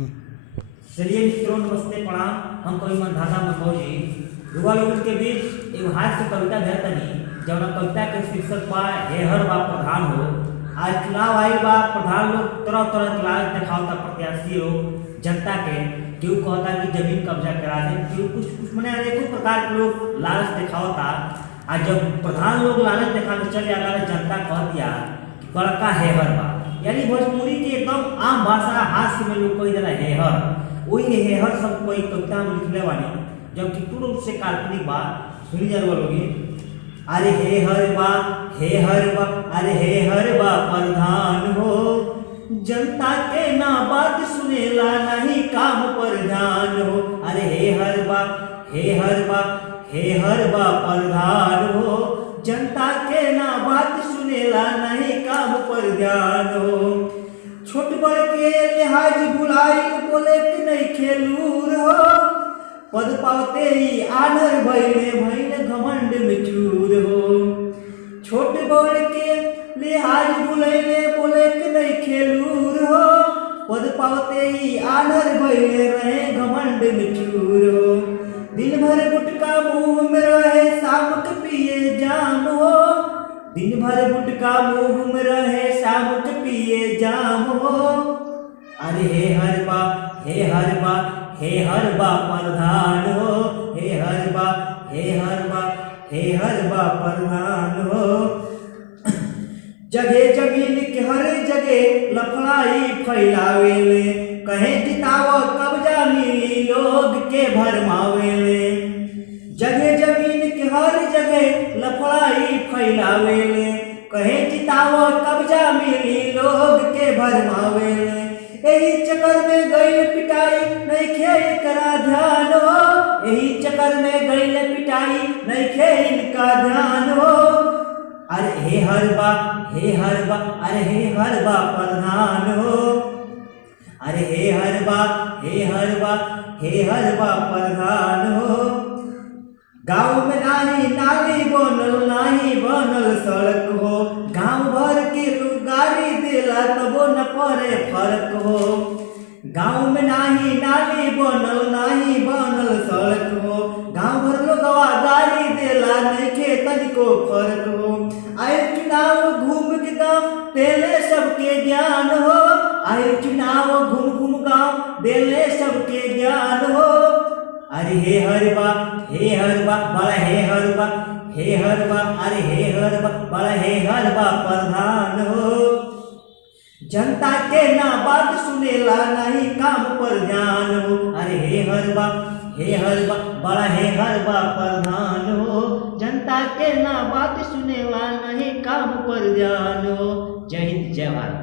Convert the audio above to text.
चलिए मित्रों, नमस्ते प्रणाम। हम कोई मंधाता मनमोजी युवा लोगन के बीच एक हास्य कविता भेज तनी जौन कविता के शीर्षक बा हेहर बा प्रधान हो। आज चुनाव आइल बा, प्रधान लोग तरह तरह के लालच दिखावता प्रत्याशी लोग जनता के। केहू कहता कि जमीन कब्जा करा दे, केहू कुछ मने अनेकों प्रकार के लोग लालच दिखावता। आज जब प्रधान लोग लालच दिखाने चल जाला, जनता कह दिया कि बड़का हेहर बा, यानी भोजपुरी के एकदम आम भाषा हास्य में लोग कह दिला हेहर। वही हेहर सब कोई कविता में लिखले बानी, जबकि पूर्ण रूप से काल्पनिक बा। सुनी जरूर लोगे। अरे हेहर बा, अरे हेहर बा प्रधान हो, जनता के ना बात सुनेला नहीं काम पर ध्यान हो। अरे हेहर बा प्रधान हो, जनता के ना बात सुनेला नहीं काम पर ध्यान हो। छोट बड़ के लिहाज बुलाई बोले कि नहीं खेलूर हो, पद पावते ही आनर भैले घमंड में चूर हो। छोट बड़ के लिहाज बुलाइले बोले कि नहीं खेलूर हो, पद पावते ही आनर भैले रहे घमंड में चूर हो। दिन भर गुटका मुंह में रहे शाम के पिए जाम हो, दिन भर गुटका मुंह में रहे शाम के पिए जाम हो। अरे हेहर बा प्रधान हो, हेहर बा प्रधान हो। जगह जमीन के हर जगह लफड़ाई फैलावेले, कहे जिताव कब्जा मिली लोग के भरमावेले। जगह जमीन के हर जगह लफड़ाई फैलावेले, कहे जिताव कब्जा मिली लोग के भरमावेले। यही चक्कर में गईल पिटाई नहीं खे करा ध्यान हो, यही चक्कर में गईल पिटाई नहीं खे इनका ध्यान हो। अरे हेहर बा प्रधान हो, अरे हेहर बा प्रधान हो। गाँव में नाही नाली बनल सड़क हो, गाँव भर के लोग गाड़ी देला तबो न पड़े फर्क हो। गाँव में नाही नाली बनल सड़क हो, गाँव भर लोग गाड़ी देला नइखे तनिको फर्क हो। आए चुनाव घूम के गाँव देले सबके ज्ञान हो, आए चुनाव घूम गाँव देले सबके ज्ञान हो। अरे हेहर बा बड़ा हेहर बा प्रधान हो, जनता के ना बात सुनेला नहीं काम पर ध्यान हो। अरे हेहर बा बड़ा हेहर बा प्रधान हो, जनता के ना बात सुनेला नहीं काम पर ध्यान हो। जय हिंद, जय भारत।